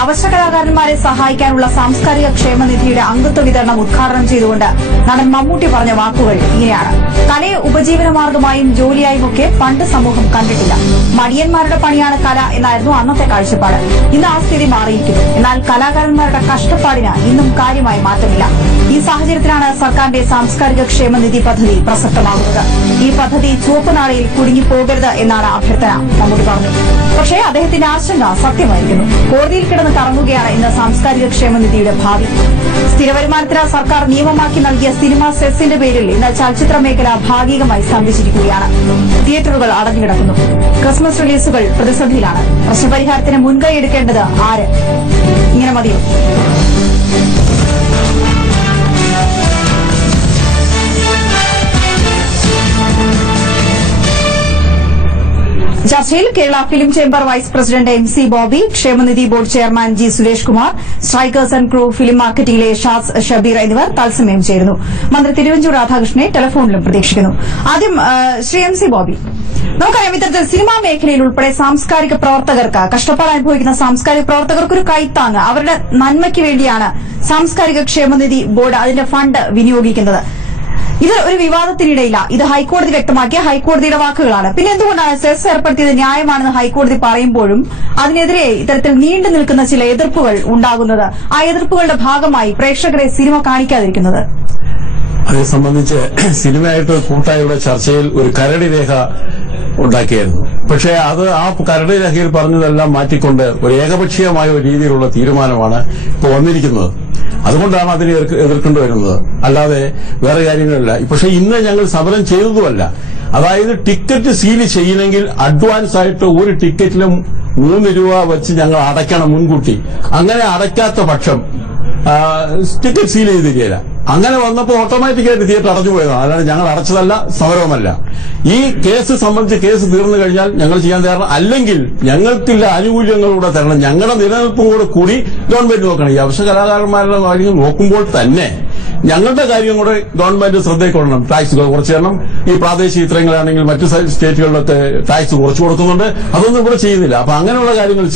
അവശ്യ കലാകാരന്മാരെ സഹായിക്കാനുള്ള സാംസ്കാരിക ക്ഷേമനിധിയുടെ അംഗത്വ വിതരണം ഉദ്ഘാടനം ചെയ്തുകൊണ്ട് നടൻ മമ്മൂട്ടി പറഞ്ഞ വാക്കുകൾ ഇങ്ങനെയാണ്. കലയെ ഉപജീവനമാർഗമായും ജോലിയായുമൊക്കെ പണ്ട് സമൂഹം കണ്ടിട്ടില്ല. മടിയന്മാരുടെ പണിയാണ് കല എന്നായിരുന്നു അന്നത്തെ കാഴ്ചപ്പാട്. ഇന്ന് ആ സ്ഥിതി മാറിയിരിക്കുന്നു. എന്നാൽ കലാകാരന്മാരുടെ കഷ്ടപ്പാടിന് ഇന്നും കാര്യമായി മാറ്റമില്ല. ഈ സാഹചര്യത്തിലാണ് സർക്കാരിന്റെ സാംസ്കാരിക ക്ഷേമനിധി പദ്ധതി പ്രസക്തമാകുന്നത്. ഈ പദ്ധതി ചുവപ്പ് നാളയിൽ കുടുങ്ങിപ്പോകരുത് എന്നാണ് അഭ്യർത്ഥന. മമ്മൂട്ടി പറഞ്ഞു. പക്ഷേ അദ്ദേഹത്തിന്റെ ആശങ്ക സത്യമായിരിക്കുന്നു. കോടതിയിൽ കിടന്ന് കറങ്ങുകയാണ് ഇന്ന് സാംസ്കാരിക ക്ഷേമനിധിയുടെ ഭാവി. സ്ഥിരവരുമാനത്തിന് സർക്കാർ നിയമമാക്കി നൽകിയ സിനിമ സെസിന്റെ പേരിൽ ഇന്ന് ചലച്ചിത്ര മേഖല ഭാഗികമായി സ്തംഭിച്ചിരിക്കുകയാണ് തിയേറ്ററുകൾ അടഞ്ഞുകിടക്കുന്നു. ക്രിസ്മസ് റിലീസുകൾ പ്രതിസന്ധിയിലാണ്. പ്രശ്നപരിഹാരത്തിന് മുൻകൈ എടുക്കേണ്ടത് ആര്? ഇങ്ങനെ മതിയോ? ചർച്ചയിൽ Kerala film chamber vice president M C Boby ക്ഷേമനിധി board chairman G Suresh Kumar strikers and crew film മാർക്കറ്റിംഗിലെ Shaz Shabeer എന്നിവർ തത്സമയം ചേരുന്നു. മന്ത്രി തിരുവഞ്ചൂർ രാധാകൃഷ്ണനെ ടെലിഫോണിലും പ്രതീക്ഷിക്കുന്നു. ആദ്യം ശ്രീ എം സി ബോബി. നമുക്കറിയാം ഇത്തരത്തിൽ സിനിമാ മേഖലയിൽ ഉൾപ്പെടെ സാംസ്കാരിക പ്രവർത്തകർക്ക് കഷ്ടപ്പാട് അനുഭവിക്കുന്ന സാംസ്കാരിക പ്രവർത്തകർക്ക് ഒരു കൈത്താങ് അവരുടെ നന്മയ്ക്ക് വേണ്ടിയാണ് സാംസ്കാരിക ക്ഷേമനിധി ബോർഡ് അതിന്റെ ഫണ്ട് വിനിയോഗിക്കുന്നത്. ഇത് ഒരു വിവാദത്തിനിടയില്ല. ഇത് ഹൈക്കോടതി വ്യക്തമാക്കിയ ഹൈക്കോടതിയുടെ വാക്കുകളാണ്. പിന്നെ എന്തുകൊണ്ടാണ് സെസ് ഏർപ്പെടുത്തിയത് ന്യായമാണെന്ന് ഹൈക്കോടതി പറയുമ്പോഴും അതിനെതിരെ ഇത്തരത്തിൽ നീണ്ടു നിൽക്കുന്ന ചില എതിർപ്പുകൾ ഉണ്ടാകുന്നത് ആ എതിർപ്പുകളുടെ ഭാഗമായി പ്രേക്ഷകരെ സിനിമ കാണിക്കാതിരിക്കുന്നത്? അതേ സംബന്ധിച്ച് സിനിമയായിട്ട് കൂട്ടായുള്ള ചർച്ചയിൽ ഒരു കരടി രേഖ ഉണ്ടാക്കിയായിരുന്നു. പക്ഷേ അത് ആ കരടി രേഖയിൽ പറഞ്ഞതെല്ലാം മാറ്റിക്കൊണ്ട് ഒരു ഏകപക്ഷീയമായ ഒരു രീതിയിലുള്ള തീരുമാനമാണ് ഇപ്പോൾ വന്നിരിക്കുന്നത്. അതുകൊണ്ടാണ് അതിനെ എതിർക്ക് എതിർക്കേണ്ടി വരുന്നത്. അല്ലാതെ വേറെ കാര്യങ്ങളില്ല. പക്ഷേ ഇന്ന് ഞങ്ങൾ സമരം ചെയ്തതുമല്ല. അതായത് ടിക്കറ്റ് സീൽ ചെയ്യണമെങ്കിൽ അഡ്വാൻസ് ആയിട്ട് ഒരു ടിക്കറ്റിലും മൂന്ന് രൂപ വെച്ച് ഞങ്ങൾ അടയ്ക്കണം മുൻകൂട്ടി. അങ്ങനെ അടയ്ക്കാത്ത പക്ഷം ടിക്കറ്റ് സീൽ ചെയ്ത് തരികയില്ല അങ്ങനെ വന്നപ്പോൾ ഓട്ടോമാറ്റിക്കായിട്ട് തിയേറ്റർ അടഞ്ഞു പോയതാണ് അല്ലാതെ ഞങ്ങൾ അടച്ചതല്ല സമരവുമല്ല. ഈ കേസ് സംബന്ധിച്ച് കേസ് തീർന്നു കഴിഞ്ഞാൽ ഞങ്ങൾ ചെയ്യാൻ തയ്യാറാണ് അല്ലെങ്കിൽ ഞങ്ങൾക്കില്ല ആനുകൂല്യങ്ങളുടെ തരണം ഞങ്ങളുടെ നിലനിൽപ്പും കൂടെ കൂടി ഗവൺമെന്റ് നോക്കണം. ഈ അവശ്യ കലാകാരന്മാരുടെ കാര്യങ്ങൾ നോക്കുമ്പോൾ തന്നെ ഞങ്ങളുടെ കാര്യം കൂടെ ഗവൺമെന്റ് ശ്രദ്ധയിൽ കൊള്ളണം ടാക്സ് കുറച്ച് തരണം ഈ പ്രാദേശിക ഇത്രങ്ങളാണെങ്കിൽ മറ്റു സ്റ്റേറ്റുകളിലൊക്കെ ടാക്സ് കുറച്ചു കൊടുക്കുന്നുണ്ട്. അതൊന്നും ഇവിടെ ചെയ്യുന്നില്ല. അപ്പൊ അങ്ങനെയുള്ള കാര്യങ്ങൾ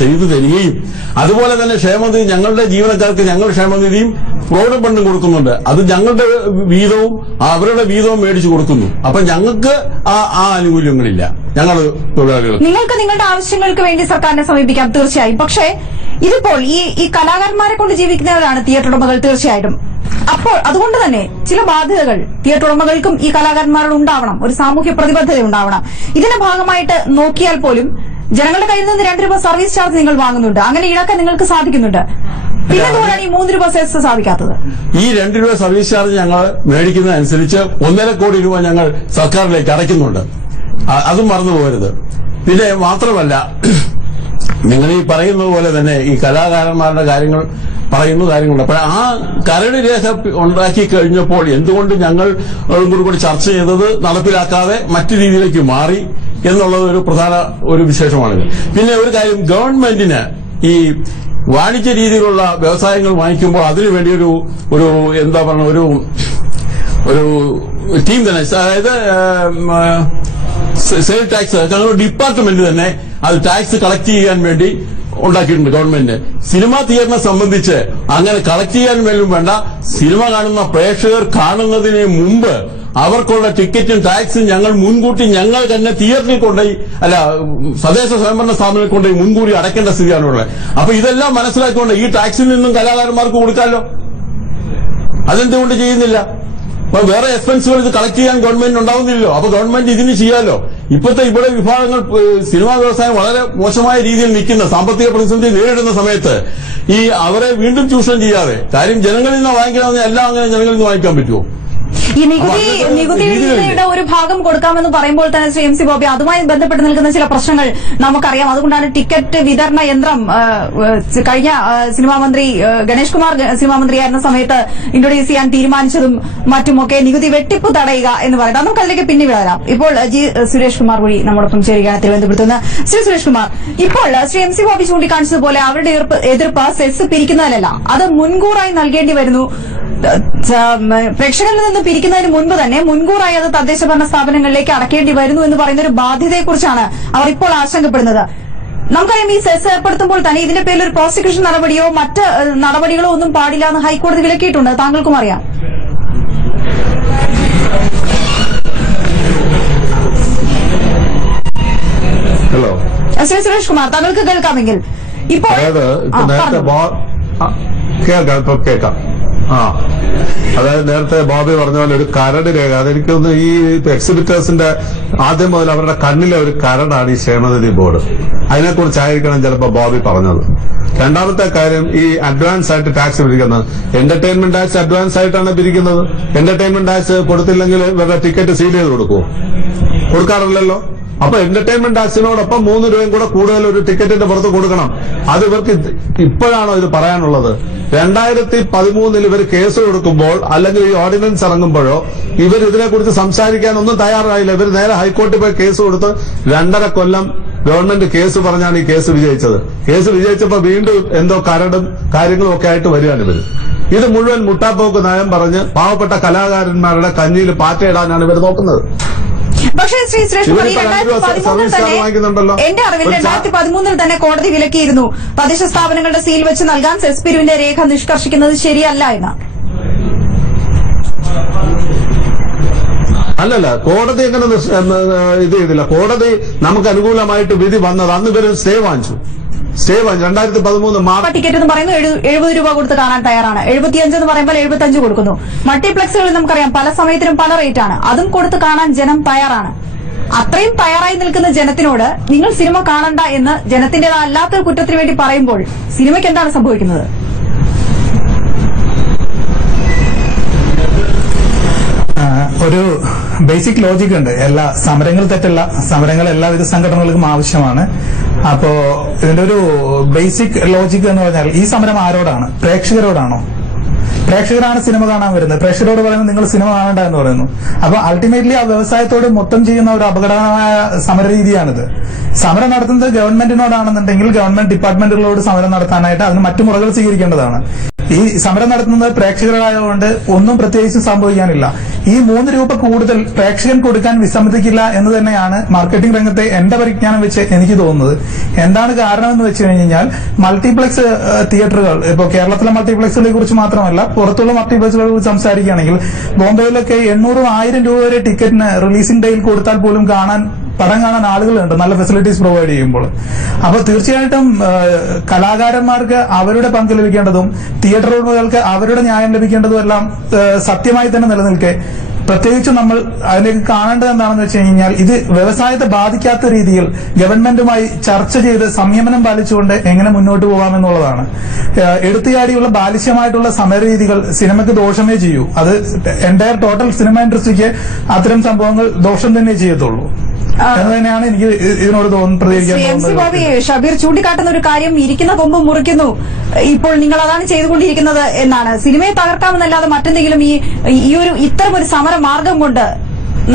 ചെയ്തു തരികയും അതുപോലെ തന്നെ ക്ഷേമനിധി ഞങ്ങളുടെ ജീവനക്കാർക്ക് ഞങ്ങൾ ക്ഷേമനിധിയും പ്രോവിഡന്റ് ഫണ്ടും കൊടുക്കുന്നുണ്ട്. അത് ഞങ്ങളുടെ വീതവും അവരുടെ വീതവും മേടിച്ചു കൊടുക്കുന്നു. അപ്പൊ ഞങ്ങൾക്ക് ആ ആ ആനുകൂല്യങ്ങളില്ല. ഞങ്ങൾ തൊഴിലാളികൾ നിങ്ങൾക്ക് നിങ്ങളുടെ ആവശ്യങ്ങൾക്ക് വേണ്ടി സർക്കാരിനെ സമീപിക്കാം. തീർച്ചയായും. പക്ഷേ ഇതിപ്പോൾ ഈ ഈ കലാകാരന്മാരെ കൊണ്ട് ജീവിക്കുന്നവരാണ് തിയേറ്റർ ഉടമകൾ തീർച്ചയായിട്ടും. അപ്പോൾ അതുകൊണ്ട് തന്നെ ചില ബാധ്യതകൾ തിയേറ്റർ ഉടമകൾക്കും ഈ കലാകാരന്മാരോട് ഉണ്ടാവണം. ഒരു സാമൂഹ്യ പ്രതിബദ്ധത ഉണ്ടാവണം. ഇതിന്റെ ഭാഗമായിട്ട് നോക്കിയാൽ പോലും ജനങ്ങളുടെ കയ്യിൽ നിന്ന് രണ്ട് രൂപ സർവീസ് ചാർജ് നിങ്ങൾ വാങ്ങുന്നുണ്ട്. അങ്ങനെ ഈടാക്കാൻ നിങ്ങൾക്ക് സാധിക്കുന്നുണ്ട്. പിന്നെന്തുകൊണ്ടാണ് ഈ മൂന്ന് രൂപ സെസ് സാധിക്കാത്തത്? ഈ രണ്ട് രൂപ സർവീസ് ചാർജ് ഞങ്ങൾ മേടിക്കുന്നതനുസരിച്ച് ഒന്നര കോടി രൂപ ഞങ്ങൾ സർക്കാരിലേക്ക് അടയ്ക്കുന്നുണ്ട്. അതും മറന്നു പോകരുത്. പിന്നെ മാത്രമല്ല നിങ്ങൾ ഈ പറയുന്നത് പോലെ തന്നെ ഈ കലാകാരന്മാരുടെ കാര്യങ്ങൾ പറയുന്ന കാര്യങ്ങളുണ്ട്. അപ്പോൾ ആ കരട് രേഖ ഉണ്ടാക്കി കഴിഞ്ഞപ്പോൾ എന്തുകൊണ്ട് ഞങ്ങൾ കൂടി ചർച്ച ചെയ്തത് നടപ്പിലാക്കാതെ മറ്റു രീതിയിലേക്ക് മാറി എന്നുള്ളത് ഒരു പ്രധാന ഒരു വിശേഷമാണിത്. പിന്നെ ഒരു കാര്യം ഗവൺമെന്റിന് ഈ വാണിജ്യ രീതിയിലുള്ള വ്യവസായങ്ങൾ വാങ്ങിക്കുമ്പോൾ അതിനുവേണ്ടി ഒരു ഒരു എന്താ പറയുക ഒരു ഒരു ടീം തന്നെ. അതായത് സെയിൽ ടാക്സ് ഞങ്ങളുടെ ഡിപ്പാർട്ട്മെന്റ് തന്നെ അത് ടാക്സ് കളക്ട് ചെയ്യാൻ വേണ്ടി ഉണ്ടാക്കിയിട്ടുണ്ട് ഗവൺമെന്റ് സിനിമാ തിയേറ്ററിനെ സംബന്ധിച്ച് അങ്ങനെ കളക്ട് ചെയ്യാൻ വേലും വേണ്ട. സിനിമ കാണുന്ന പ്രേക്ഷകർ കാണുന്നതിന് മുമ്പ് അവർക്കുള്ള ടിക്കറ്റും ടാക്സും ഞങ്ങൾ മുൻകൂട്ടി ഞങ്ങൾ തന്നെ തിയേറ്ററിൽ കൊണ്ടുപോയി അല്ല സ്വദേശ സ്വയംഭരണ സ്ഥാപനത്തിൽ കൊണ്ടുപോയി മുൻകൂടി അടയ്ക്കേണ്ട സ്ഥിതിയാണുള്ളത് അപ്പൊ ഇതെല്ലാം മനസ്സിലാക്കിക്കൊണ്ട് ഈ ടാക്സിൽ നിന്നും കലാകാരന്മാർക്ക് കൊടുക്കാമല്ലോ അതെന്തുകൊണ്ട് ചെയ്യുന്നില്ല? അപ്പൊ വേറെ എക്സ്പെൻസുകൾ ഇത് കളക്ട് ചെയ്യാൻ ഗവൺമെന്റ് ഉണ്ടാവുന്നില്ലല്ലോ. അപ്പൊ ഗവൺമെന്റ് ഇതിന് ചെയ്യാലോ? ഇപ്പോഴത്തെ ഇവിടെ വിഭാഗങ്ങൾ സിനിമാ വ്യവസായം വളരെ മോശമായ രീതിയിൽ നിൽക്കുന്ന സാമ്പത്തിക പ്രതിസന്ധി നേരിടുന്ന സമയത്ത് ഈ അവരെ വീണ്ടും ചൂഷണം ചെയ്യാതെ കാര്യം ജനങ്ങളിൽ നിന്ന് വാങ്ങിക്കണമെന്ന് എല്ലാം അങ്ങനെ ജനങ്ങളിൽ നിന്ന് വാങ്ങിക്കാൻ പറ്റുമോ? ഈ നികുതി നികുതി വിഹിതയുടെ ഒരു ഭാഗം കൊടുക്കാമെന്ന് പറയുമ്പോൾ തന്നെ ശ്രീ എം സി ബോബി അതുമായി ബന്ധപ്പെട്ട് നിൽക്കുന്ന ചില പ്രശ്നങ്ങൾ നമുക്കറിയാം. അതുകൊണ്ടാണ് ടിക്കറ്റ് വിതരണ യന്ത്രം കഴിഞ്ഞ സിനിമാ മന്ത്രി ഗണേഷ് കുമാർ സിനിമാ മന്ത്രിയായിരുന്ന സമയത്ത് ഇൻട്രൊഡ്യൂസ് ചെയ്യാൻ തീരുമാനിച്ചതും മറ്റുമൊക്കെ നികുതി വെട്ടിപ്പ് തടയുക എന്ന് പറയുന്നത്. നമുക്ക് അതിലേക്ക് പിന്നീട് വരാം ഇപ്പോൾ ജി സുരേഷ് കുമാർ വഴി നമ്മോടൊപ്പം ചേരുകയാണ് തിരുവനന്തപുരത്ത് നിന്ന്. ശ്രീ സുരേഷ് കുമാർ ഇപ്പോൾ ശ്രീ എം സി ബോബി ചൂണ്ടിക്കാണിച്ചതുപോലെ അവരുടെ എതിർപ്പ് സെസ് പിരിക്കുന്നതിലല്ല. അത് മുൻകൂറായി നൽകേണ്ടി വരുന്നു. പ്രേക്ഷകരിൽ നിന്ന് പിരിക്കുന്നതിന് മുൻപ് തന്നെ മുൻകൂറായി അത് തദ്ദേശ ഭരണ സ്ഥാപനങ്ങളിലേക്ക് അടക്കേണ്ടി വരുന്നു എന്ന് പറയുന്ന ഒരു ബാധ്യതയെക്കുറിച്ചാണ് അവർ ഇപ്പോൾ ആശങ്കപ്പെടുന്നത്. നമുക്കറിയാം ഈ സെസ് ഏർപ്പെടുത്തുമ്പോൾ തന്നെ ഇതിന്റെ പേരിൽ ഒരു പ്രോസിക്യൂഷൻ നടപടിയോ മറ്റ് നടപടികളോ ഒന്നും പാടില്ല എന്ന് ഹൈക്കോടതി വിലക്കിയിട്ടുണ്ട്. താങ്കൾക്കും അറിയാം. ഹലോ ശ്രീ സുരേഷ് കുമാർ താങ്കൾക്ക് കേൾക്കാമെങ്കിൽ. ഇപ്പോൾ കേൾക്കാം കേൾക്കാം. ആ. അതായത് നേരത്തെ ബോബി പറഞ്ഞ പോലെ ഒരു കരട് രേഖ. അതെനിക്ക് തോന്നുന്നു ഈ എക്സിബിറ്റേഴ്സിന്റെ ആദ്യം മുതൽ അവരുടെ കണ്ണിലെ ഒരു കരടാണ് ഈ ക്ഷേമനിധി ബോർഡ്. അതിനെക്കുറിച്ചായിരിക്കണം ചിലപ്പോൾ ബോബി പറഞ്ഞത്. രണ്ടാമത്തെ കാര്യം ഈ അഡ്വാൻസ് ആയിട്ട് ടാക്സ് പിരിക്കുന്നത്. എന്റർടൈൻമെന്റ് ടാക്സ് അഡ്വാൻസ് ആയിട്ടാണ് പിരിക്കുന്നത്. എന്റർടൈൻമെന്റ് ടാക്സ് കൊടുത്തില്ലെങ്കിൽ ഇവരുടെ ടിക്കറ്റ് സീൽ ചെയ്ത് കൊടുക്കുമോ കൊടുക്കാറില്ലല്ലോ? അപ്പൊ എന്റർടൈൻമെന്റ് ടാക്സിനോടൊപ്പം മൂന്ന് രൂപയും കൂടെ കൂടുതൽ ഒരു ടിക്കറ്റിന്റെ പുറത്ത് കൊടുക്കണം. അത് ഇവർക്ക് ഇപ്പോഴാണോ ഇത് പറയാനുള്ളത്? രണ്ടായിരത്തി പതിമൂന്നിൽ ഇവർ കേസ് കൊടുക്കുമ്പോൾ അല്ലെങ്കിൽ ഈ ഓർഡിനൻസ് ഇറങ്ങുമ്പോഴോ ഇവർ ഇതിനെക്കുറിച്ച് സംസാരിക്കാനൊന്നും തയ്യാറായില്ല. ഇവർ നേരെ ഹൈക്കോടതി പോയി കേസ് കൊടുത്ത് രണ്ടര കൊല്ലം ഗവൺമെന്റ് കേസ് പറഞ്ഞാണ് ഈ കേസ് വിജയിച്ചത്. കേസ് വിജയിച്ചപ്പോൾ വീണ്ടും എന്തോ കരടും കാര്യങ്ങളും ഒക്കെ ആയിട്ട് വരികയാണ് ഇവർ ഇത് മുഴുവൻ മുട്ടാപ്പോക്ക് നയം പറഞ്ഞ് പാവപ്പെട്ട കലാകാരന്മാരുടെ കഞ്ഞിയിൽ പാറ്റയിടാനാണ് ഇവർ നോക്കുന്നത്. പക്ഷേ ശ്രീ സുരേഷ് ഇവരിപ്പോ രണ്ടായിരത്തി പതിമൂന്നിൽ. തന്നെ എന്റെ അറിവിൽ രണ്ടായിരത്തി പതിമൂന്നിൽ തന്നെ കോടതി വിലക്കിയിരുന്നു. തദ്ദേശ സ്ഥാപനങ്ങളുടെ സീൽ വെച്ച് നൽകാൻ സെസ്പിരുവിന്റെ രേഖ നിഷ്കർഷിക്കുന്നത് ശരിയല്ല എന്ന്. അല്ലല്ല കോടതി എങ്ങനെ ഇത് ചെയ്തില്ല. കോടതി നമുക്ക് അനുകൂലമായിട്ട് വിധി വന്നത് അന്ന് ഇവർ സ്റ്റേ വാങ്ങിച്ചു. സ്റ്റേ വാങ്ങിച്ചു രണ്ടായിരത്തി പതിമൂന്ന് മാർച്ച് ടിക്കറ്റ് എന്ന് പറയുന്നത് എഴു- എഴുപത് രൂപ കൊടുത്ത് കാണാൻ തയ്യാറാണ്. എഴുപത്തിയഞ്ച് എന്ന് പറയുമ്പോൾ എഴുപത്തഞ്ച് കൊടുക്കുന്നു. മൾട്ടിപ്ലക്സുകളിൽ നമുക്കറിയാം പല സമയത്തിനും പല റേറ്റ് ആണ്. അതും കൊടുത്ത് കാണാൻ ജനം തയ്യാറാണ്. അത്രയും തയ്യാറായി നിൽക്കുന്ന ജനത്തിനോട് നിങ്ങൾ സിനിമ കാണണ്ട എന്ന് ജനത്തിന്റേതല്ലാത്തൊരു കുറ്റത്തിന് വേണ്ടി പറയുമ്പോൾ സിനിമയ്ക്ക് എന്താണ് സംഭവിക്കുന്നത്? ഒരു ബേസിക് ലോജിക് ഉണ്ട്. എല്ലാ സമരങ്ങൾ തെറ്റല്ല സമരങ്ങൾ എല്ലാവിധ സംഘടനകൾക്കും ആവശ്യമാണ്. അപ്പോ ഇതിന്റെ ഒരു ബേസിക് ലോജിക് എന്ന് പറഞ്ഞാൽ ഈ സമരം ആരോടാണ്? പ്രേക്ഷകരോടാണോ? പ്രേക്ഷകരാണ് സിനിമ കാണാൻ വരുന്നത്. പ്രേക്ഷകരോട് പറയുന്നത് നിങ്ങൾ സിനിമ കാണണ്ട എന്ന് പറയുന്നു. അപ്പൊ അൾട്ടിമേറ്റ്ലി ആ വ്യവസായത്തോട് മൊത്തം ചെയ്യുന്ന ഒരു അപകടകരമായ സമരരീതിയാണിത്. സമരം നടത്തുന്നത് ഗവൺമെന്റിനോടാണെന്നുണ്ടെങ്കിൽ ഗവൺമെന്റ് ഡിപ്പാർട്ട്മെന്റുകളോട് സമരം നടത്താനായിട്ട് അതിന് മറ്റു മുറകൾ സ്വീകരിക്കേണ്ടതാണ്. ഈ സമരം നടത്തുന്നത് പ്രേക്ഷകരായതുകൊണ്ട് ഒന്നും പ്രത്യേകിച്ച് സംഭവിക്കാനില്ല. ഈ മൂന്ന് രൂപ കൂടുതൽ പ്രേക്ഷകൻ കൊടുക്കാൻ വിസമ്മതിക്കില്ല എന്ന് തന്നെയാണ് മാർക്കറ്റിംഗ് രംഗത്തെ എന്റെ പരിജ്ഞാനം വെച്ച് എനിക്ക് തോന്നുന്നത്. എന്താണ് കാരണം എന്ന് വെച്ച് കഴിഞ്ഞാൽ മൾട്ടിപ്ലക്സ് തിയേറ്ററുകൾ ഇപ്പോൾ കേരളത്തിലെ മൾട്ടിപ്ലക്സുകളെ കുറിച്ച് മാത്രമല്ല പുറത്തുള്ള മൾട്ടിപ്ലക്സുകളെ കുറിച്ച് സംസാരിക്കുകയാണെങ്കിൽ ബോംബെയിലൊക്കെ എണ്ണൂറും ആയിരം രൂപ വരെ ടിക്കറ്റിന് റിലീസിംഗ് ഡേയിൽ കൊടുത്താൽ പോലും കാണാൻ പടം കാണാൻ ആളുകളുണ്ട്. നല്ല ഫെസിലിറ്റീസ് പ്രൊവൈഡ് ചെയ്യുമ്പോൾ. അപ്പോൾ തീർച്ചയായിട്ടും കലാകാരന്മാർക്ക് അവരുടെ പങ്ക് ലഭിക്കേണ്ടതും തിയേറ്റർ ഉടമകൾക്ക് അവരുടെ ന്യായം ലഭിക്കേണ്ടതും എല്ലാം സത്യമായി തന്നെ നിലനിൽക്കെ. പ്രത്യേകിച്ച് നമ്മൾ അതിലേക്ക് കാണേണ്ടത് എന്താണെന്ന് വെച്ച് കഴിഞ്ഞാൽ ഇത് വ്യവസായത്തെ ബാധിക്കാത്ത രീതിയിൽ ഗവൺമെന്റുമായി ചർച്ച ചെയ്ത് സംയമനം പാലിച്ചുകൊണ്ട് എങ്ങനെ മുന്നോട്ട് പോകാമെന്നുള്ളതാണ്. എടുത്തുചാടിയുള്ള ബാലിശ്യമായിട്ടുള്ള സമരരീതികൾ സിനിമയ്ക്ക് ദോഷമേ ചെയ്യൂ. അത് എന്റയർ ടോട്ടൽ സിനിമ ഇൻഡസ്ട്രിക്ക് അത്തരം സംഭവങ്ങൾ ദോഷം തന്നെ ചെയ്യത്തുള്ളൂ. എന്ന് തന്നെയാണ് എനിക്ക് ഇതിനോട് തോന്നുന്നത് ഷബീർ ചൂണ്ടിക്കാട്ടുന്ന ഒരു കാര്യം ഇരിക്കുന്ന കൊമ്പ് മുറിക്കുന്നു. ഇപ്പോൾ നിങ്ങൾ അതാണ് ചെയ്തുകൊണ്ടിരിക്കുന്നത് എന്നാണ്. സിനിമയെ തകർക്കാമെന്നല്ലാതെ മറ്റെന്തെങ്കിലും ഈ ഈ ഒരു ഇത്തരം ഒരു സമര മാർഗം കൊണ്ട്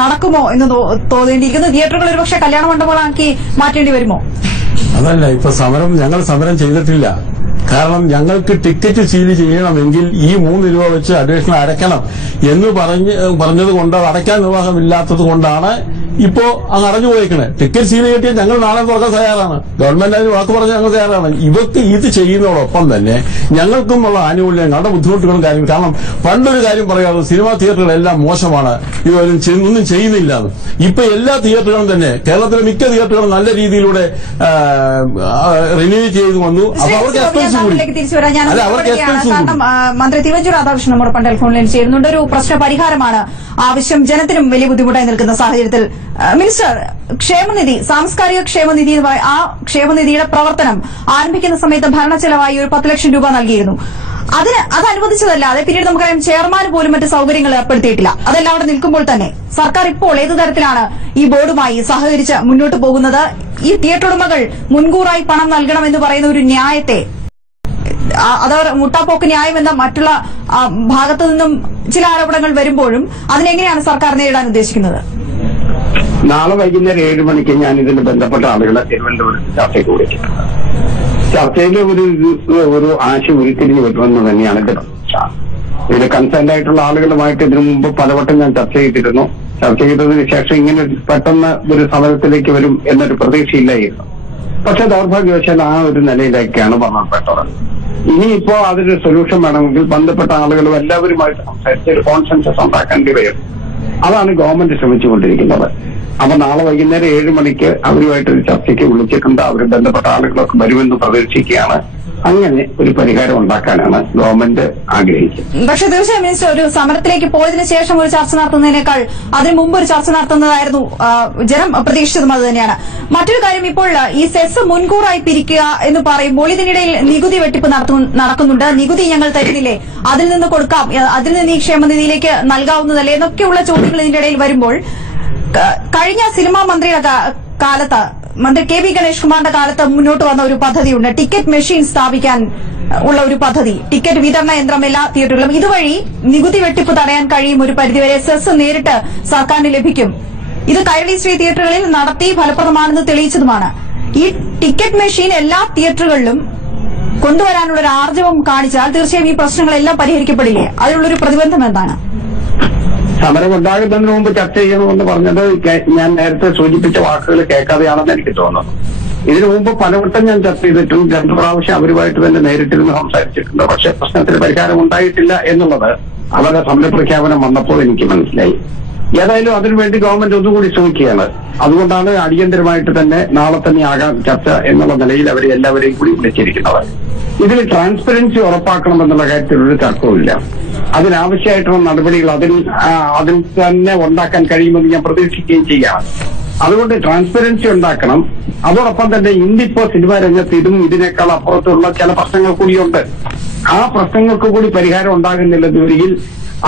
നടക്കുമോ എന്ന് തോന്നേണ്ടിയിരിക്കുന്നു. തിയേറ്ററുകൾ ഒരുപക്ഷെ കല്യാണ മണ്ഡപങ്ങളാക്കി മാറ്റേണ്ടി വരുമോ? അതല്ല ഇപ്പൊ സമരം ഞങ്ങൾ സമരം ചെയ്തിട്ടില്ല. കാരണം ഞങ്ങൾക്ക് ടിക്കറ്റ് സീൽ ചെയ്യണമെങ്കിൽ ഈ മൂന്ന് രൂപ വെച്ച് അഡീഷണൽ അടയ്ക്കണം എന്ന് പറഞ്ഞ് പറഞ്ഞത് കൊണ്ട് അത് അടയ്ക്കാൻ നിർവാഹമില്ലാത്തത് കൊണ്ടാണ് ഇപ്പോ അങ്ങ് അടഞ്ഞു പോയേക്കണേ ടിക്കറ്റ് സീൽ കിട്ടിയാൽ ഞങ്ങൾ നാളെ തുറക്കാൻ തയ്യാറാണ് ഗവൺമെന്റ് അതിന് വാക്ക് പറഞ്ഞാൽ ഞങ്ങൾ തയ്യാറാണ് ഇവർക്ക് ഇത് ചെയ്യുന്നതോടൊപ്പം തന്നെ ഞങ്ങൾക്കും ഉള്ള ആനുകൂല്യം ഞങ്ങളുടെ ബുദ്ധിമുട്ടുകളും കാര്യങ്ങളും കാരണം പണ്ടൊരു കാര്യം പറയാറ് സിനിമാ തിയേറ്ററുകളെല്ലാം മോശമാണ് ഇവരും ഒന്നും ചെയ്യുന്നില്ല. ഇപ്പൊ എല്ലാ തിയേറ്ററുകളും തന്നെ കേരളത്തിലെ മിക്ക തിയേറ്ററുകളും നല്ല രീതിയിലൂടെ റിന്യൂ ചെയ്തു വന്നു അപ്പൊ അവർക്ക് എക്സ്പെൻസ് കൂടി അല്ല അവർക്ക് എക്സ്പെൻസ് കൂടി മന്ത്രി തിരുവഞ്ചൂർ രാധാകൃഷ്ണൻ നമ്മുടെ പണ്ടൽ ഫോണിൽ ചേരുന്നുണ്ട് ഒരു പ്രശ്ന പരിഹാരമാണ് ആവശ്യം ജനത്തിനും വലിയ ബുദ്ധിമുട്ടായി നിൽക്കുന്ന സാഹചര്യത്തിൽ മിനിസ്റ്റർ ക്ഷേമനിധി സാംസ്കാരിക ക്ഷേമനിധി ആ ക്ഷേമനിധിയുടെ പ്രവർത്തനം ആരംഭിക്കുന്ന സമയത്ത് ഭരണ ചെലവായി ഒരു പത്ത് ലക്ഷം രൂപ നൽകിയിരുന്നു. അതിന് അത് അനുവദിച്ചതല്ലാതെ പിന്നീട് നമുക്കറിയാം ചെയർമാൻ പോലും മറ്റ് സൗകര്യങ്ങൾ ഏർപ്പെടുത്തിയിട്ടില്ല. അതെല്ലാം അവിടെ നിൽക്കുമ്പോൾ തന്നെ സർക്കാർ ഇപ്പോൾ ഏതു തരത്തിലാണ് ഈ ബോർഡുമായി സഹകരിച്ച് മുന്നോട്ട് പോകുന്നത്? ഈ തിയേറ്റർ ഉടമകൾ മുൻകൂറായി പണം നൽകണമെന്ന് പറയുന്ന ഒരു ന്യായത്തെ അത് മുട്ടാപ്പോക്ക് ന്യായമെന്ന മറ്റുള്ള ഭാഗത്തു നിന്നും ചില ആരോപണങ്ങൾ വരുമ്പോഴും അതിനെങ്ങനെയാണ് സർക്കാർ നേരിടാൻ ഉദ്ദേശിക്കുന്നത്? നാളെ വൈകുന്നേരം ഏഴ് മണിക്ക് ഞാൻ ഇതിന് ബന്ധപ്പെട്ട ആളുകളെ തിരുവനന്തപുരത്ത് ചർച്ചയ്ക്ക് വിളിക്കും ചർച്ചയിൽ ഒരു ഒരു ആശ ഉരുത്തിരിഞ്ഞ് വരുമെന്ന് തന്നെയാണ് എന്റെ ഇതിൽ കൺസേൺ ആയിട്ടുള്ള ആളുകളുമായിട്ട് ഇതിനു മുമ്പ് പലവട്ടം ഞാൻ ചർച്ച ചെയ്തിരുന്നു. ചർച്ച ചെയ്തതിന് ശേഷം ഇങ്ങനെ പെട്ടെന്ന് ഒരു സമരത്തിലേക്ക് വരും എന്നൊരു പ്രതീക്ഷയില്ലായിരുന്നു. പക്ഷെ ദൗർഭാഗ്യവശാൽ ആ ഒരു നിലയിലേക്കാണ് വന്നപ്പെട്ടത്. ഇനിയിപ്പോ അതിന് സൊല്യൂഷൻ വേണമെങ്കിൽ ബന്ധപ്പെട്ട ആളുകളും എല്ലാവരുമായിട്ട് സംസാരിച്ച് ഒരു കോൺസെൻസസ് ഉണ്ടാക്കേണ്ടി വരും. അതാണ് ഗവൺമെന്റ് ശ്രമിച്ചുകൊണ്ടിരിക്കുന്നത്. അപ്പൊ നാളെ വൈകുന്നേരം ഏഴ് മണിക്ക് അവരുമായിട്ടൊരു ചർച്ചയ്ക്ക് വിളിച്ചിട്ടുണ്ട്. അവർ ബന്ധപ്പെട്ട ആളുകളൊക്കെ വരുമെന്ന് പ്രതീക്ഷിക്കുകയാണ്. അങ്ങനെ ഒരു പരിഹാരം ഉണ്ടാക്കാനാണ് ഗവൺമെന്റ് ആഗ്രഹിക്കുന്നത് പക്ഷേ തീർച്ചയായും മിനിസ്റ്റർ ഒരു സമരത്തിലേക്ക് പോയതിനു ശേഷം ഒരു ചർച്ച നടത്തുന്നതിനേക്കാൾ അതിനു മുമ്പ് ഒരു ചർച്ച നടത്തുന്നതായിരുന്നു ജനം പ്രതീക്ഷിച്ചതും അത് തന്നെയാണ്. മറ്റൊരു കാര്യം ഇപ്പോൾ ഈ സെസ് മുൻകൂറായി പിരിക്കുക എന്ന് പറയുമ്പോൾ ഇതിനിടയിൽ നികുതി വെട്ടിപ്പ് നടക്കുന്നുണ്ട്. നികുതി ഞങ്ങൾ തരുന്നില്ലേ? അതിൽ നിന്ന് കൊടുക്കാം. അതിൽ നിന്ന് ഈ ക്ഷേമനിധിയിലേക്ക് നൽകാവുന്നതല്ലേ? എന്നൊക്കെയുള്ള ചോദ്യങ്ങൾ ഇതിന്റെ ഇടയിൽ വരുമ്പോൾ കഴിഞ്ഞ സിനിമാ മന്ത്രിയുടെ കാലത്ത് മന്ത്രി കെ വി ഗണേഷ് കുമാറിന്റെ കാലത്ത് മുന്നോട്ട് വന്ന ഒരു പദ്ധതിയുണ്ട്. ടിക്കറ്റ് മെഷീൻ സ്ഥാപിക്കാൻ ഉള്ള ഒരു പദ്ധതി. ടിക്കറ്റ് വിതരണ യന്ത്രം എല്ലാ തിയേറ്ററുകളും. ഇതുവഴി നികുതി വെട്ടിപ്പ് തടയാൻ കഴിയും ഒരു പരിധിവരെ. സെസ് നേരിട്ട് സർക്കാരിന് ലഭിക്കും. ഇത് കൈരളി ശ്രീ തിയേറ്ററുകളിൽ നടത്തി ഫലപ്രദമാണെന്ന് തെളിയിച്ചതുമാണ്. ഈ ടിക്കറ്റ് മെഷീൻ എല്ലാ തിയേറ്ററുകളിലും കൊണ്ടുവരാനുള്ള ഒരു ആർജവം കാണിച്ചാൽ തീർച്ചയായും ഈ പ്രശ്നങ്ങളെല്ലാം പരിഹരിക്കപ്പെടില്ലേ? അതിനുള്ളൊരു പ്രതിബന്ധം എന്താണ്? സമരം ഉണ്ടാകുന്നതിന് മുമ്പ് ചർച്ച ചെയ്യണമെന്ന് പറഞ്ഞത് ഞാൻ നേരത്തെ സൂചിപ്പിച്ച വാക്കുകൾ കേൾക്കാതെയാണെന്ന് എനിക്ക് തോന്നുന്നു. ഇതിനു മുമ്പ് പലവട്ടം ഞാൻ ചർച്ച ചെയ്തിട്ടും രണ്ടു പ്രാവശ്യം അവരുമായിട്ട് തന്നെ നേരിട്ടിരുന്ന് സംസാരിച്ചിട്ടുണ്ട്. പക്ഷെ പ്രശ്നത്തിന് പരിഹാരം ഉണ്ടായിട്ടില്ല എന്നുള്ളത് അവരുടെ സമരപ്രഖ്യാപനം വന്നപ്പോൾ എനിക്ക് മനസ്സിലായി. ഏതായാലും അതിനുവേണ്ടി ഗവൺമെന്റ് ഒന്നുകൂടി ശ്രമിക്കുകയാണ്. അതുകൊണ്ടാണ് അടിയന്തരമായിട്ട് തന്നെ നാളെ തന്നെ ആകാം ചർച്ച എന്നുള്ള നിലയിൽ അവരെ എല്ലാവരെയും കൂടി വിളിച്ചിരിക്കുന്നത്. ഇതിൽ ട്രാൻസ്പെറൻസി ഉറപ്പാക്കണം എന്നുള്ള കാര്യത്തിൽ ഒരു തർക്കവുമില്ല. അതിനാവശ്യമായിട്ടുള്ള നടപടികൾ അതിൽ അതിൽ തന്നെ ഉണ്ടാക്കാൻ കഴിയുമെന്ന് ഞാൻ പ്രതീക്ഷിക്കുകയും ചെയ്യാം. അതുകൊണ്ട് ട്രാൻസ്പെറൻസി ഉണ്ടാക്കണം. അതോടൊപ്പം തന്നെ ഇന്നിപ്പോ സിനിമാ രംഗത്ത് ഇതും ഇതിനേക്കാൾ അപ്പുറത്തുള്ള ചില പ്രശ്നങ്ങൾ കൂടിയുണ്ട്. ആ പ്രശ്നങ്ങൾക്ക് കൂടി പരിഹാരം ഉണ്ടാകുന്നില്ലെന്നുവരികിൽ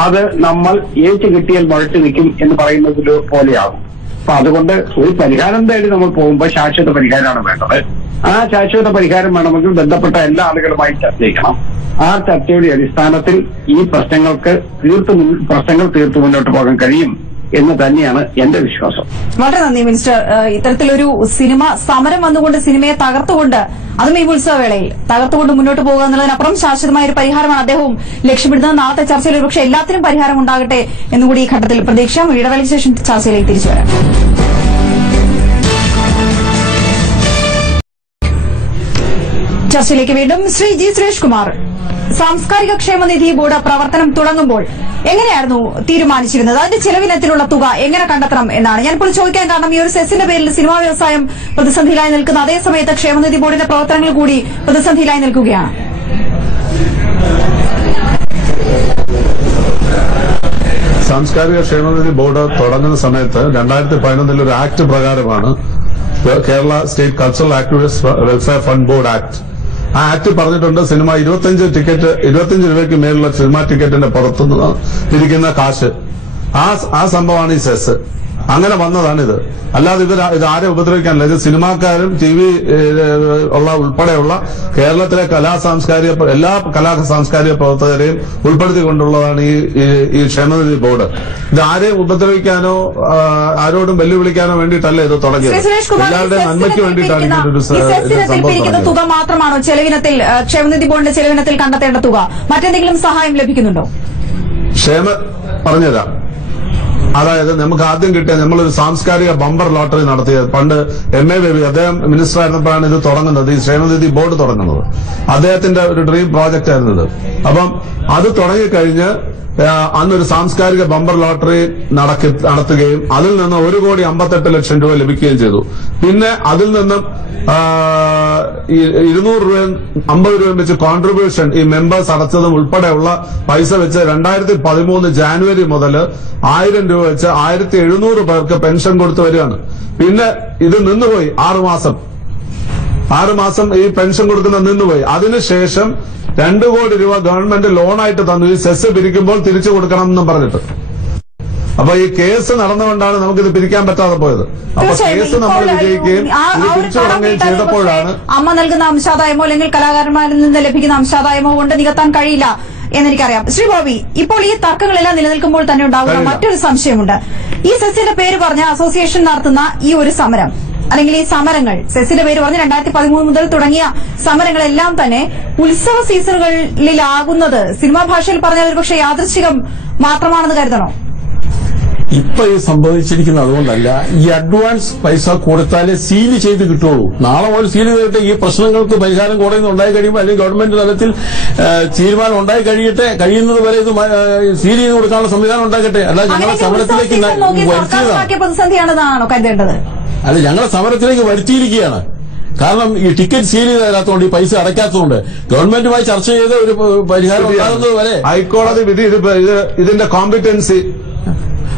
അത് നമ്മൾ ഏച്ചു കിട്ടിയാൽ മുഴച്ചു നിൽക്കും എന്ന് പറയുന്നതിൽ പോലെയാകും. അപ്പൊ അതുകൊണ്ട് ഒരു പരിഹാരം തേടി നമ്മൾ പോകുമ്പോൾ ശാശ്വത പരിഹാരമാണ് വേണ്ടത്. ആ ശാശ്വത പരിഹാരം വേണമെങ്കിൽ ബന്ധപ്പെട്ട എല്ലാ ആളുകളുമായി ചർച്ച ചെയ്യണം. ആ ചർച്ചയുടെ അടിസ്ഥാനത്തിൽ ഈ പ്രശ്നങ്ങൾക്ക് തീർത്തു പ്രശ്നങ്ങൾ തീർത്തു മുന്നോട്ട് പോകാൻ കഴിയും എന്ന് തന്നെയാണ് എന്റെ വിശ്വാസം. വളരെ നന്ദി മിനിസ്റ്റർ. ഇത്തരത്തിലൊരു സിനിമ സമരം വന്നുകൊണ്ട് സിനിമയെ തകർത്തുകൊണ്ട് അതും ഈ ഉത്സവവേളയിൽ തകർത്തുകൊണ്ട് മുന്നോട്ട് പോകുക എന്നുള്ളതിനപ്പുറം ശാശ്വതമായ ഒരു പരിഹാരമാണ് അദ്ദേഹവും ലക്ഷ്യമിടുന്നത്. നാളത്തെ ചർച്ചയിൽ ഒരുപക്ഷെ എല്ലാത്തിനും പരിഹാരം ഉണ്ടാകട്ടെ എന്നുകൂടി ഈ ഘട്ടത്തിൽ പ്രതീക്ഷ. ഇടവേളയ്ക്ക് ശേഷം ചർച്ചയിലേക്ക് തിരിച്ചു വരാം. ചർച്ചയിലേക്ക് വീണ്ടും ശ്രീ ജി സുരേഷ് കുമാർ സാംസ്കാരിക ക്ഷേമനിധി ബോർഡ് പ്രവർത്തനം തുടങ്ങുമ്പോൾ എങ്ങനെയായിരുന്നു തീരുമാനിച്ചിരുന്നത്? അതിന്റെ ചെലവിനത്തിലുള്ള തുക എങ്ങനെ കണ്ടെത്തണം എന്നാണ്. ഞാനിപ്പോൾ ചോദിക്കാൻ കാരണം ഈ ഒരു സെസിന്റെ പേരിൽ സിനിമാ വ്യവസായം പ്രതിസന്ധിയിലായി നിൽക്കുന്ന അതേ സമയത്ത് ക്ഷേമനിധി ബോർഡിന്റെ പ്രവർത്തനങ്ങൾ കൂടി പ്രതിസന്ധിയിലായി നിൽക്കുകയാണ്. സാംസ്കാരിക ക്ഷേമനിധി ബോർഡ് തുടങ്ങുന്ന സമയത്ത് രണ്ടായിരത്തി പതിനൊന്നിൽ ഒരു ആക്ട് പ്രകാരമാണ് Kerala state cultural activist welfare fund board act. ആ ആക്ട് പറഞ്ഞിട്ടുണ്ട് സിനിമ ഇരുപത്തിയഞ്ച് ടിക്കറ്റ് ഇരുപത്തിയഞ്ച് രൂപയ്ക്ക് മേലുള്ള സിനിമ ടിക്കറ്റിന്റെ പുറത്തുനിന്ന് ഇരിക്കുന്ന കാശ്. ആ ആ സംഭവമാണ് ഈ സെസ്. അങ്ങനെ വന്നതാണിത്. അല്ലാതെ ഇവർ ഇത് ആരെ ഉപദ്രവിക്കാനല്ല. ഇത് സിനിമാക്കാരും ടി വി ഉള്ള ഉൾപ്പെടെയുള്ള കേരളത്തിലെ കലാ സാംസ്കാരിക എല്ലാ കലാ സാംസ്കാരിക പ്രവർത്തകരെയും ഉൾപ്പെടുത്തിക്കൊണ്ടുള്ളതാണ് ഈ ഈ- ക്ഷേമനിധി ബോർഡ്. ഇത് ആരെയും ഉപദ്രവിക്കാനോ ആരോടും വെല്ലുവിളിക്കാനോ വേണ്ടിയിട്ടല്ല ഇത് തുടങ്ങിയത്. എല്ലാവരുടെയും നന്മയ്ക്ക് വേണ്ടിയിട്ടാണ് ഇങ്ങനൊരു സംഭവം തുക മാത്രമാണോ ചെലവിനത്തിൽ ക്ഷേമനിധി ബോർഡിന്റെ ചെലവിനത്തിൽ കണ്ടെത്തേണ്ട തുക? മറ്റെന്തെങ്കിലും സഹായം ലഭിക്കുന്നുണ്ടോ? ക്ഷേമ പറഞ്ഞുതരാം. അതായത് നമുക്ക് ആദ്യം കിട്ടിയ നമ്മളൊരു സാംസ്കാരിക ബമ്പർ ലോട്ടറി നടത്തിയത്. പണ്ട് എം എ ബേബി അദ്ദേഹം മിനിസ്റ്റർ ആയിരുന്നപ്പോഴാണ് ഇത് തുടങ്ങുന്നത്. ഈ ക്ഷേമനിധി ബോർഡ് തുടങ്ങുന്നത്. അദ്ദേഹത്തിന്റെ ഒരു ഡ്രീം പ്രോജക്റ്റ് ആയിരുന്നത്. അപ്പം അത് തുടങ്ങിക്കഴിഞ്ഞ് അന്നൊരു സാംസ്കാരിക ബമ്പർ ലോട്ടറി നടക്കി നടത്തുകയും അതിൽ നിന്ന് ഒരു കോടി അമ്പത്തെട്ട് ലക്ഷം രൂപ ലഭിക്കുകയും ചെയ്തു. പിന്നെ അതിൽ നിന്നും ഇരുന്നൂറ് രൂപ അമ്പത് രൂപയും വെച്ച് കോൺട്രിബ്യൂഷൻ ഈ മെമ്പേഴ്സ് അടച്ചതും ഉൾപ്പെടെയുള്ള പൈസ വെച്ച് രണ്ടായിരത്തി പതിമൂന്ന് ജാനുവരി മുതൽ ആയിരം രൂപ വെച്ച് ആയിരത്തി എഴുന്നൂറ് പേർക്ക് പെൻഷൻ കൊടുത്തു വരികയാണ്. പിന്നെ ഇത് നിന്നുപോയി ആറുമാസം ആറുമാസം ഈ പെൻഷൻ കൊടുക്കുന്ന നിന്നുപോയി. അതിനുശേഷം രണ്ടു കോടി രൂപ ഗവൺമെന്റ് ലോണായിട്ട് തന്നു. ഈ സെസ് പിരിക്കുമ്പോൾ തിരിച്ചു കൊടുക്കണം എന്നും പറഞ്ഞിട്ട്. അപ്പൊ ഈ കേസ് നടന്നുകൊണ്ടാണ് നമുക്കിത് പിരിക്കാൻ പറ്റാതെ പോയത്. അപ്പൊ കേസ് നമ്മൾ വിജയിക്കുകയും തിരിച്ചു തുടങ്ങുകയും ചെയ്തപ്പോഴാണ് അമ്മ നൽകുന്ന അംശാദായമോ അല്ലെങ്കിൽ കലാകാരന്മാരിൽ നിന്ന് ലഭിക്കുന്ന അംശാദായമോ കൊണ്ട് നികത്താൻ കഴിയില്ല എന്നെനിക്കറിയാം. ശ്രീ ബോബി ഇപ്പോൾ ഈ തർക്കങ്ങളെല്ലാം നിലനിൽക്കുമ്പോൾ തന്നെ ഉണ്ടാകുന്ന മറ്റൊരു സംശയമുണ്ട്. ഈ സെസിന്റെ പേര് പറഞ്ഞ അസോസിയേഷൻ നടത്തുന്ന ഈ ഒരു സമരം. അല്ലെങ്കിൽ ഈ സമരങ്ങൾ സെസിന്റെ പേര് പറഞ്ഞ് രണ്ടായിരത്തി പതിമൂന്ന് മുതൽ തുടങ്ങിയ സമരങ്ങളെല്ലാം തന്നെ ഉത്സവ സീസണുകളിലാകുന്നത് സിനിമാ ഭാഷയിൽ പറഞ്ഞാൽ ഒരുപക്ഷെ യാദൃശ്ചികം മാത്രമാണെന്ന് കരുതണോ? ഇപ്പൊ ഇത് സംഭവിച്ചിരിക്കുന്നത് അതുകൊണ്ടല്ല ഈ അഡ്വാൻസ് പൈസ കൊടുത്താലേ സീൽ ചെയ്ത് കിട്ടുള്ളൂ. നാളെ മുതൽ സീൽ ചെയ്തിട്ട് ഈ പ്രശ്നങ്ങൾക്ക് പരിഹാരം നിന്ന് ഉണ്ടായി കഴിയുമ്പോൾ അല്ലെങ്കിൽ ഗവൺമെന്റ് തലത്തിൽ തീരുമാനം ഉണ്ടായി കഴിയട്ടെ കഴിയുന്നത് വരെ ഇത് സീൽ ചെയ്ത് കൊടുക്കാനുള്ള സംവിധാനം ഉണ്ടാക്കട്ടെ അല്ല ഞങ്ങളെ സമരത്തിലേക്ക് വരുത്തിയതാണ് അല്ല ഞങ്ങളെ സമരത്തിലേക്ക് വരുത്തിയിരിക്കുകയാണ്. കാരണം ഈ ടിക്കറ്റ് സീൽ ചെയ്ത് തരാത്തതുകൊണ്ട് ഈ പൈസ അടയ്ക്കാത്തതുകൊണ്ട് ഗവൺമെന്റുമായി ചർച്ച ചെയ്ത് ഒരു പരിഹാരം ഉണ്ടാകുന്നത് വരെ ഹൈക്കോടതി വിധി ഇത് ഇത് ഇതിന്റെ കോമ്പിറ്റൻസി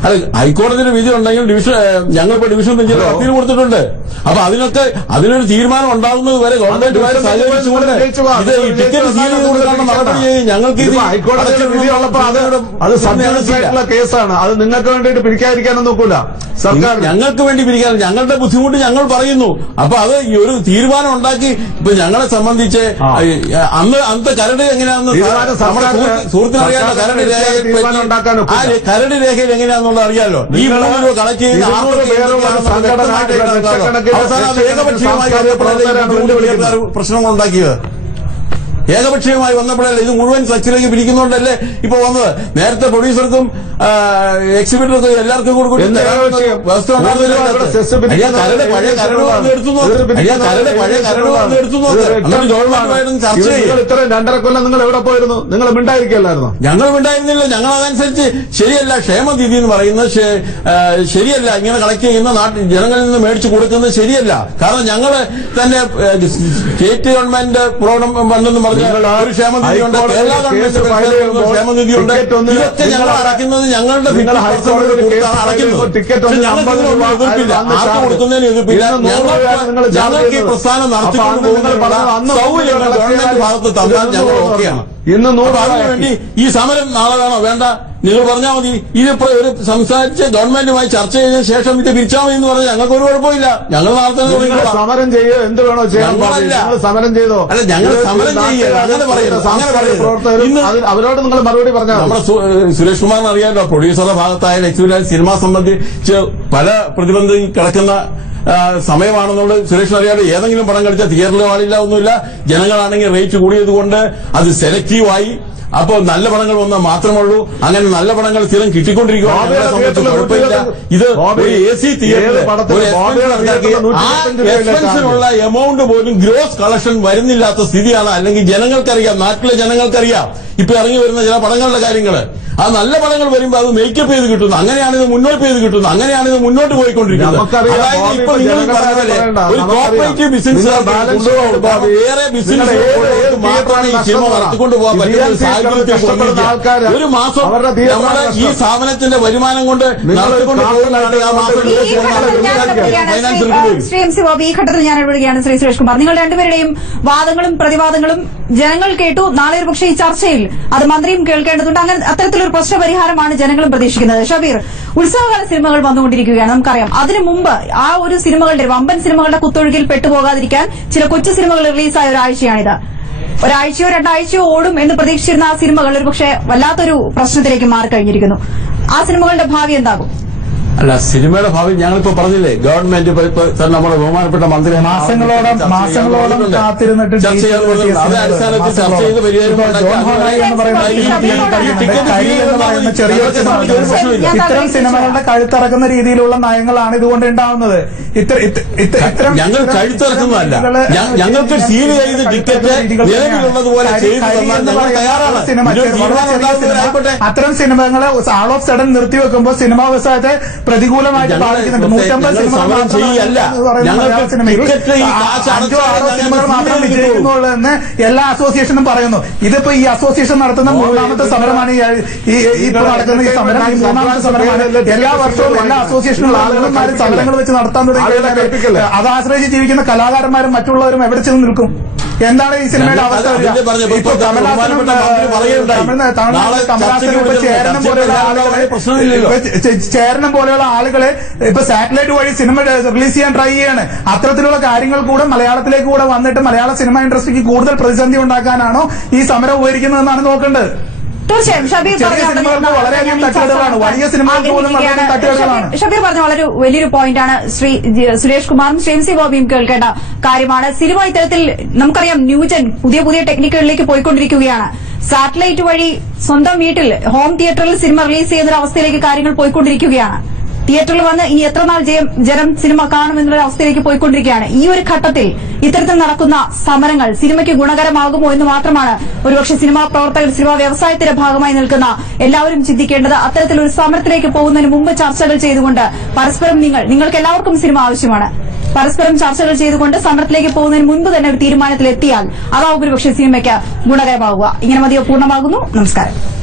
അത് ഹൈക്കോടതിയുടെ വിധി ഉണ്ടെങ്കിൽ ഡിവിഷൻ ഞങ്ങളിപ്പോ ഡിവിഷൻ ബെഞ്ചിൽ. അപ്പീൽ കൊടുത്തിട്ടുണ്ട്. അപ്പൊ അതിനൊക്കെ അതിനൊരു തീരുമാനം ഉണ്ടാകുന്നത് വരെ ഗവൺമെന്റ് സഹകരിച്ചുകൊണ്ട് ഇത് ടിക്കറ്റ് സീൽ ചെയ്ത് കൊടുക്കാനുള്ള നടപടി ഞങ്ങൾക്ക് ഹൈക്കോടതിയുടെ വിധി ഉള്ളപ്പോൾ അത് കേസാണ്. അത് നിങ്ങൾക്ക് വേണ്ടിയിട്ട് പിരിക്കാതിരിക്കാനും നോക്കൂല. സർക്കാർ ഞങ്ങൾക്ക് വേണ്ടി പിരിക്കാൻ ഞങ്ങളുടെ ബുദ്ധിമുട്ട് ഞങ്ങൾ പറയുന്നു. അപ്പൊ അത് ഒരു തീരുമാനം ഉണ്ടാക്കി ഇപ്പൊ ഞങ്ങളെ സംബന്ധിച്ച് അന്ന് അന്നത്തെ കരട് എങ്ങനെയാണെന്ന് സുഹൃത്തിനറിയാത്ത കരട് രേഖ ആ. കരട് രേഖയിൽ എങ്ങനെയാണെന്നുള്ളത് അറിയാലോ. ഈ മൂന്ന് കളക്ട് ചെയ്ത് അവസാനം ഏകപക്ഷീയമായി പ്രശ്നങ്ങൾ ഉണ്ടാക്കിയത് ഏകപക്ഷീയമായി വന്നപ്പോഴല്ലേ ഇത് മുഴുവൻ സച്ചിലേക്ക് പിരിക്കുന്നോണ്ടല്ലേ ഇപ്പൊ വന്നത്? നേരത്തെ പ്രൊഡ്യൂസർക്കും എക്സിബിറ്റർക്കും എല്ലാവർക്കും കൂടെ നിങ്ങൾ ഇത്രയും രണ്ടര കൊല്ലം നിങ്ങൾ എവിടെ പോയിരുന്നു? നിങ്ങൾ മിണ്ടായിരിക്കല്ലായിരുന്നു ഞങ്ങൾ മിണ്ടായിരുന്നില്ല. ഞങ്ങൾ അതനുസരിച്ച് ശരിയല്ല ക്ഷേമനിധി എന്ന് പറയുന്നത് ശരിയല്ല. ഇങ്ങനെ കളക്ട് ചെയ്യുന്ന നാട്ടിൽ ജനങ്ങളിൽ നിന്ന് മേടിച്ചു കൊടുക്കുന്നത് ശരിയല്ല. കാരണം ഞങ്ങൾ തന്നെ സ്റ്റേറ്റ് ഗവൺമെന്റ് പ്രോഗ്രാം വന്നെന്ന് പറഞ്ഞ ഞങ്ങൾ അടയ്ക്കുന്നത് ഞങ്ങളുടെ നിങ്ങൾ 50% ഹൈക്കോടതിയിൽ കൊടുത്താണ് കേസ് ഫയൽ അടയ്ക്കുന്നത് ചെയ്യുമ്പോൾ ടിക്കറ്റ് ഞങ്ങൾക്ക് 50 രൂപ എതിർപ്പില്ല അന്ന് ആർക്ക് കൊടുക്കുന്നതിന് എതിർപ്പില്ല ഇന്ന് നൂറ് രൂപയാണ് നിങ്ങൾ ഞങ്ങൾക്ക് ഈ പ്രസ്ഥാനം നടത്തി നടത്തിക്കൊണ്ട് സൗകര്യങ്ങൾ ഗവൺമെന്റ് ഭാഗത്ത് തന്നാൽ ഞങ്ങൾ ഓക്കെയാണ്. ഇന്ന് നൂറ് അപ്പൊ അതിനു വേണ്ടി ഈ സമരം നാളെ വേണോ? വേണ്ട. നിങ്ങൾ പറഞ്ഞാൽ മതി. ഇതിപ്പോ ഒരു സംസാരിച്ച് ഗവൺമെന്റുമായി ചർച്ച ചെയ്തതിനു ശേഷം ഇത് പിരിച്ചാൽ മതി എന്ന് പറഞ്ഞാൽ ഞങ്ങൾക്ക് ഒരു കുഴപ്പമില്ല. ഞങ്ങൾ തുടങ്ങിക്കോളാം. സമരം ചെയ്യോ? എന്ത് വേണോ ചെയ്യാൻ സമരം ചെയ്തോ? അല്ല, ഞങ്ങൾ സമരം ചെയ്യുന്നു അവരോട് നിങ്ങൾ മറുപടി പറഞ്ഞാൽ നമ്മുടെ സുരേഷ് കുമാറിന് അറിയാലോ. പ്രൊഡ്യൂസറുടെ ഭാഗത്തായാലും എക്സിബിറ്റ് സിനിമ സംബന്ധിച്ച് പല പ്രതിബന്ധം കിടക്കുന്ന സമയമാണെന്നുള്ളത് സുരേഷ് അറിയാതെ ഏതെങ്കിലും പടം കളിച്ചാൽ തിയേറ്ററിൽ പാടില്ല ഒന്നുമില്ല. ജനങ്ങളാണെങ്കിൽ റേറ്റ് കൂടിയത് കൊണ്ട് അത് സെലക്റ്റീവായി അപ്പോ നല്ല പടങ്ങൾ വന്നാൽ മാത്രമുള്ളൂ. അങ്ങനെ നല്ല പടങ്ങൾ സ്ഥിരം കിട്ടിക്കൊണ്ടിരിക്കുകയാണ്. കുഴപ്പമില്ല. ഇത് ഒരു എ സി ഏത് തിയേറ്ററിൽ ഒരു ബോബിയുടെ expense ഉണ്ടാക്കി തിയേറ്ററിൽ ആ 125 രൂപയല്ലേ എക്സ്പെൻസിനുള്ള എമൗണ്ട് പോലും ഗ്രോസ് കളക്ഷൻ വരുന്നില്ലാത്ത സ്ഥിതിയാണ്. അല്ലെങ്കിൽ ജനങ്ങൾക്കറിയാം നാട്ടിലെ ജനങ്ങൾക്കറിയാം. ഇപ്പൊ ഇറങ്ങി വരുന്ന ചില പടങ്ങളുടെ കാര്യങ്ങൾ. ആ നല്ല പടങ്ങൾ വരുമ്പോൾ അത് മേക്കപ്പ് ചെയ്ത് കിട്ടുന്നു. അങ്ങനെയാണ് ഇത് മുന്നോട്ട് ചെയ്ത് കിട്ടുന്നു. അങ്ങനെയാണ് ഇത് മുന്നോട്ട് പോയിക്കൊണ്ടിരിക്കുന്നത്. അതായത് ഇപ്പൊ ഒരു നമുക്കറിയാം. കോപ്പറേറ്റീവ് ബിസിനസ് വേറെ ബിസിനസ് നിങ്ങളുടെ ഏത് ഏത് മാത്രമേ ഈ തിയേറ്ററാണ് നടത്തിക്കൊണ്ട് പോകാൻ പറ്റുന്ന സാഹചര്യത്തിൽ. ഒരു മാസം നമ്മുടെ ഈ. സ്ഥാപനത്തിന്റെ വരുമാനം കൊണ്ട് നടത്തിക്കൊണ്ട് പോകുന്നതാണ് ആ മാസം ശ്രീ- എം സി ബോബി ഈ ഘട്ടത്തിൽ ഞാൻ ഇടപെടുകയാണ് ശ്രീ സുരേഷ് കുമാർ. നിങ്ങൾ രണ്ടുപേരുടെയും വാദങ്ങളും പ്രതിവാദങ്ങളും ജനങ്ങൾ കേട്ടു. നാളെ ഒരു പക്ഷേ ഈ ചർച്ചയിൽ അത് മന്ത്രിയും കേൾക്കേണ്ടതുണ്ട്. അങ്ങനെ അത്തരത്തിലൊരു പ്രശ്നപരിഹാരമാണ് ജനങ്ങളും പ്രതീക്ഷിക്കുന്നത്. ഷബീർ ഉത്സവകാല സിനിമകൾ വന്നുകൊണ്ടിരിക്കുകയാണ്. നമുക്കറിയാം. അതിനു മുമ്പ് ആ ഒരു സിനിമകളുടെ വമ്പൻ സിനിമകളുടെ കുത്തൊഴുകിൽ പെട്ടുപോകാതിരിക്കാൻ ചില കൊച്ചു സിനിമകൾ റിലീസായ ഒരാഴ്ചയാണിത്. ഒരാഴ്ചയോ രണ്ടാഴ്ചയോ ഓടും എന്ന് പ്രതീക്ഷിച്ചിരുന്ന ആ സിനിമകൾ ഒരുപക്ഷെ വല്ലാത്തൊരു പ്രശ്നത്തിലേക്ക് മാറിക്കഴിഞ്ഞിരിക്കുന്നു. ആ സിനിമകളുടെ ഭാവി എന്താകും? അല്ല സിനിമയുടെ ഭാവി ഞങ്ങളിപ്പോ പറഞ്ഞില്ലേ ഗവൺമെന്റ് നമ്മുടെ ബഹുമാനപ്പെട്ട മന്ത്രി മാസങ്ങളോളം മാസങ്ങളോളം കാത്തിരുന്നിട്ട് ചർച്ച ചെയ്ത്. ഇത്തരം സിനിമകളുടെ കഴുത്തിറക്കുന്ന രീതിയിലുള്ള നയങ്ങളാണ് ഇതുകൊണ്ട് ഉണ്ടാവുന്നത്. ഇത്തരം ഞങ്ങൾ കഴുത്തിറക്കുന്നതല്ല. ഞങ്ങൾക്ക് സീൽ ചെയ്ത് ടിക്കറ്റ് സിനിമ. അത്തരം സിനിമകളെ ആൾ ഓഫ് സഡൻ നിർത്തിവെക്കുമ്പോൾ സിനിമാ വ്യവസായത്തെ പ്രതികൂലമായിട്ട് ബാധിക്കുന്നുണ്ട് നൂറ്റമ്പത് സിനിമകൾ വിജയിക്കുന്നുള്ളൂ എന്ന് എല്ലാ അസോസിയേഷനും പറയുന്നു. ഇതിപ്പോ ഈ അസോസിയേഷൻ നടത്തുന്ന മൂന്നാമത്തെ സമരമാണ് ഈ ഇപ്പൊ നടക്കുന്ന ഈ സമരം ഈ മൂന്നാമത്തെ സമരമാണ്. എല്ലാ വർഷവും എല്ലാ അസോസിയേഷനുള്ള ആളുകളും സമരങ്ങൾ വെച്ച് നടത്താൻ തുടങ്ങി കേൾപ്പിക്കല്ലേ? അത് ആശ്രയിച്ച് ജീവിക്കുന്ന കലാകാരന്മാരും മറ്റുള്ളവരും എവിടെ ചെന്ന് നിൽക്കും? എന്താണ് ഈ സിനിമയുടെ അവസ്ഥ ചേരണം പോലെയുള്ള ആളുകളെ ഇപ്പൊ സാറ്റലൈറ്റ് വഴി സിനിമ റിലീസ് ചെയ്യാൻ ട്രൈ ചെയ്യാണ്. അത്തരത്തിലുള്ള കാര്യങ്ങൾ കൂടെ മലയാളത്തിലേക്ക് കൂടെ വന്നിട്ട് മലയാള സിനിമ ഇൻഡസ്ട്രിക്ക് കൂടുതൽ പ്രതിസന്ധി ഉണ്ടാക്കാനാണോ ഈ സമരം ഉപകരിക്കുന്നതെന്നാണ് നോക്കേണ്ടത്. തീർച്ചയായും. ഷബീർ പറഞ്ഞ ഷബീർ പറഞ്ഞ വളരെ വലിയൊരു പോയിന്റ് ആണ് ശ്രീ സുരേഷ് കുമാറും ശ്രീ എം സി ബോബിയും കേൾക്കേണ്ട കാര്യമാണ്. സിനിമ ഇത്തരത്തിൽ നമുക്കറിയാം ന്യൂജൻ പുതിയ പുതിയ ടെക്നിക്കുകളിലേക്ക് പോയിക്കൊണ്ടിരിക്കുകയാണ്. സാറ്റലൈറ്റ് വഴി സ്വന്തം വീട്ടിൽ ഹോം തിയേറ്ററിൽ സിനിമ റിലീസ് ചെയ്യുന്ന ഒരു അവസ്ഥയിലേക്ക് കാര്യങ്ങൾ പോയിക്കൊണ്ടിരിക്കുകയാണ്. തിയേറ്ററിൽ വന്ന് ഇനി എത്രനാൾ ജയം ജനം സിനിമ കാണുമെന്നുള്ള അവസ്ഥയിലേക്ക് പോയിക്കൊണ്ടിരിക്കുകയാണ്. ഈ ഒരു ഘട്ടത്തിൽ ഇത്തരത്തിൽ നടക്കുന്ന സമരങ്ങൾ സിനിമയ്ക്ക് ഗുണകരമാകുമോ എന്ന് മാത്രമാണ് ഒരുപക്ഷെ സിനിമാ പ്രവർത്തകർ സിനിമാ വ്യവസായത്തിന്റെ ഭാഗമായി നിൽക്കുന്ന എല്ലാവരും ചിന്തിക്കേണ്ടത്. അത്തരത്തിലൊരു സമരത്തിലേക്ക് പോകുന്നതിന് മുമ്പ് ചർച്ചകൾ ചെയ്തുകൊണ്ട് പരസ്പരം നിങ്ങൾ നിങ്ങൾക്ക് എല്ലാവർക്കും സിനിമ ആവശ്യമാണ്. പരസ്പരം ചർച്ചകൾ ചെയ്തുകൊണ്ട് സമരത്തിലേക്ക് പോകുന്നതിന് മുൻപ് തന്നെ ഒരു തീരുമാനത്തിലെത്തിയാൽ അതാവും ഒരുപക്ഷെ സിനിമയ്ക്ക് ഗുണകരമാവുക. ഇങ്ങനെ മതിയോ? പൂർണമാകുന്നു. നമസ്കാരം.